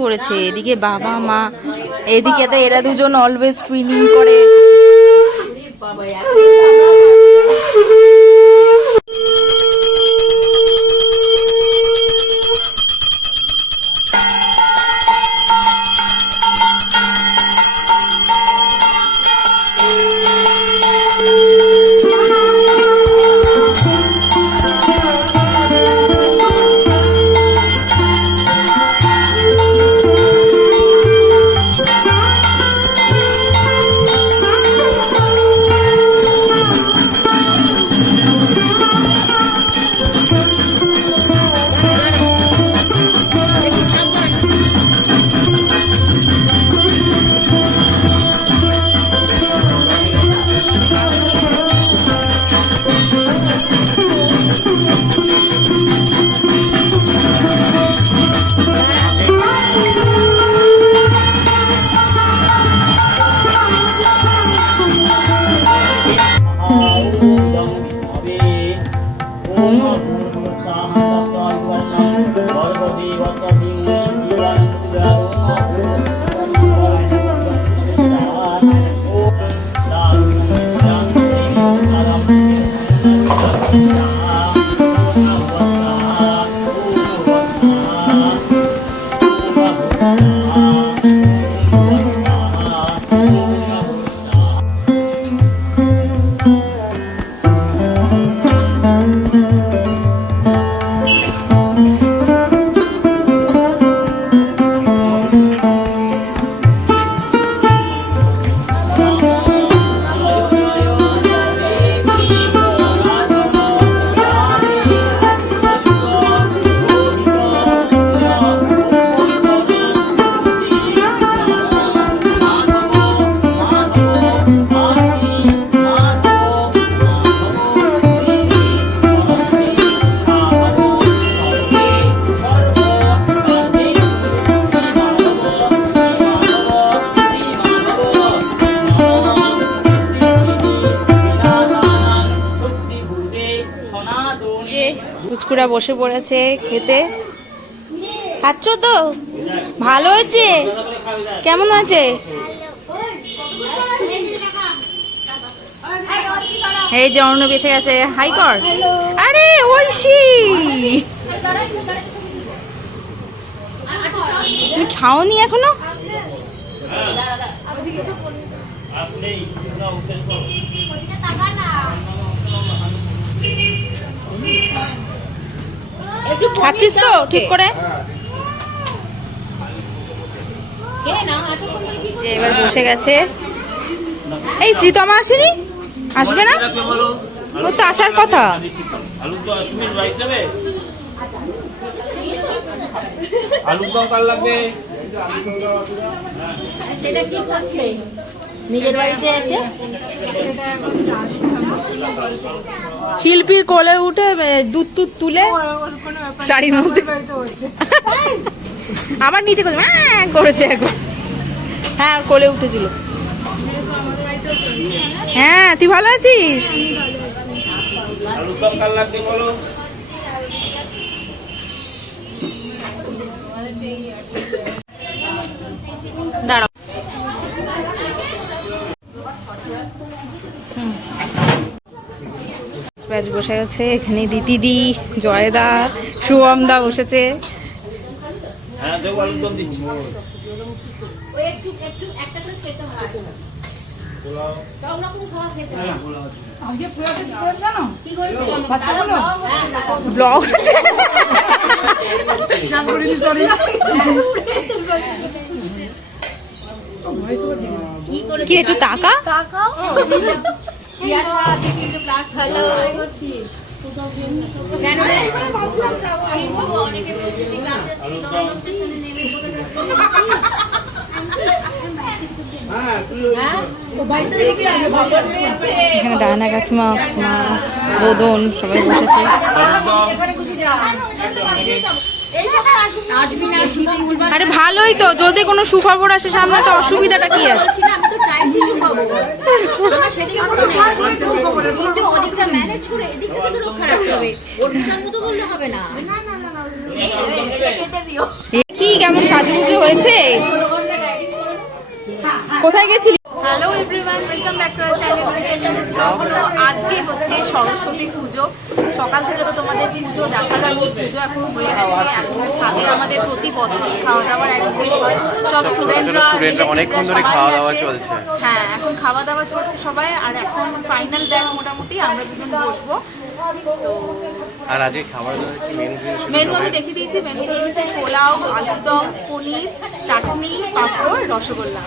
পড়েছে এদিকে বাবা মা, এদিকে তো এরা দুজন অলওয়েজ টুইনিং করে। পুচকুরা বসে পড়েছে খেতে। খাচ্ছ তো? ভালো হয়েছে? কেমন আছে? এই যে অর্ণব এসে গেছে, হাই কর। আরে ঐশী, তুমি খাওনি এখনো? খাচ্ছিস তো ঠিক করে? এবার বসে গেছে। এই শ্রীতমা আসেনি? আসবে না? ও তো আসার কথা। আলুর দম কার লাগবে? সেটা কি করছে নিজের বাড়িতে এসে? শিল্পীর কোলে উঠে দুধ টুধ তুলে শাড়ির মধ্যে আবার নিচে করেছে একবার। হ্যাঁ, কোলে উঠেছিল। হ্যাঁ, তুই ভালো আছিস? আলুর দম কার লাগবে বলো? দাঁড়াও। বসে গেছে এখানে দিদি, জয়দা, শুভমদা বসেছে। হ্যাঁ, দেব আলুর দম দিচ্ছি। একটু একটা ব্লগ আছে কি একটু টাকা এখানে ডায়না কাকিমা রোদন সবাই বসেছে। আরে ভালোই তো, যদি কোনো সুখবর আসে সামনে তো অসুবিধাটা কি আছে? কি কেমন সাজুগুজু হয়েছে? কোথায় গেছিলি? Hello everyone, welcome back to our channel. তো আজকে হচ্ছে সরস্বতী পুজো। সকাল থেকে তো তোমাদের পুজো দেখালাম, পুজো এখন হয়ে গেছে। এখন ছাদে আমাদের প্রতি বছরই খাওয়া দাওয়ার অ্যারেঞ্জমেন্ট হয়, সব স্টুডেন্টরা অনেকক্ষণ ধরে খাওয়া দাওয়া চলছে। হ্যাঁ, এখন খাওয়া দাওয়া চলছে সবাই, আর এখন ফাইনাল ব্যাচ মোটামুটি আমরা দুজন বসবো। তো আর আজকে খাবার দাবার কি মেনু আমি দেখিয়ে দিয়েছি। মেনুতে রয়েছে পোলাও, আলুর দম, পনির, চাটনি, পাঁপড়, রসগোল্লা।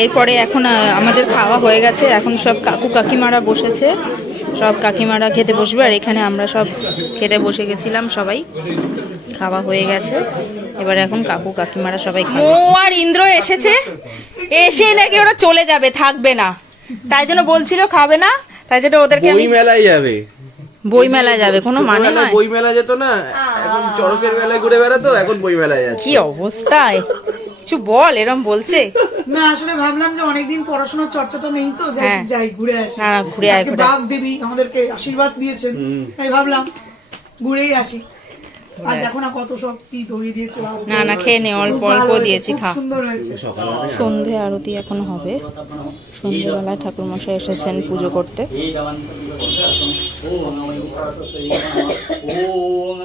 এরপরে এখন আমাদের খাওয়া হয়ে গেছে, এখন সব কাকু কাকিমারা বসেছে, সব কাকিমারা খেতে বসবে। আর এখানে আমরা সব খেতে বসে গেছিলাম, সবাই খাওয়া হয়ে গেছে। এবারে এখন কাকু কাকিমারা সবাই মো আর ইন্দ্র এসেছে, এসে নাকি ওরা চলে যাবে, থাকবে না, তাই জন্য বলছিল খাবে না, তাই জন্য ওদেরকে বই মেলায় যাবে। বই মেলায় যাবে, কোনো মানে হয়? বই মেলা যেত না, এখন চড়কের মেলায় ঘুরে বেড়াতো, এখন বই মেলায় যাচ্ছে। কি অবস্থায়, কিছু বল, এরম বলছে না। আসলে ভাবলাম যে অনেকদিন পড়াশোনার চর্চাটা নেই তো, হ্যাঁ। যাই ঘুরে আসি। না, ঘুরে আয়, আজকে ঘুরে। বাপ দেবী আমাদেরকে আশীর্বাদ দিয়েছেন, তাই ভাবলাম ঘুরেই আসি। আর দেখো না কত সব কি ধরিয়ে দিয়েছে বাবা। না না, খেয়ে নে, অল্প খুব ভালো অল্প হয়েছে, দিয়েছি, খুব খা। সুন্দর হয়েছে। সন্ধে আরতি এখন হবে, সন্ধ্যেবেলায় ঠাকুরমশাই এসেছেন পুজো করতে। ওম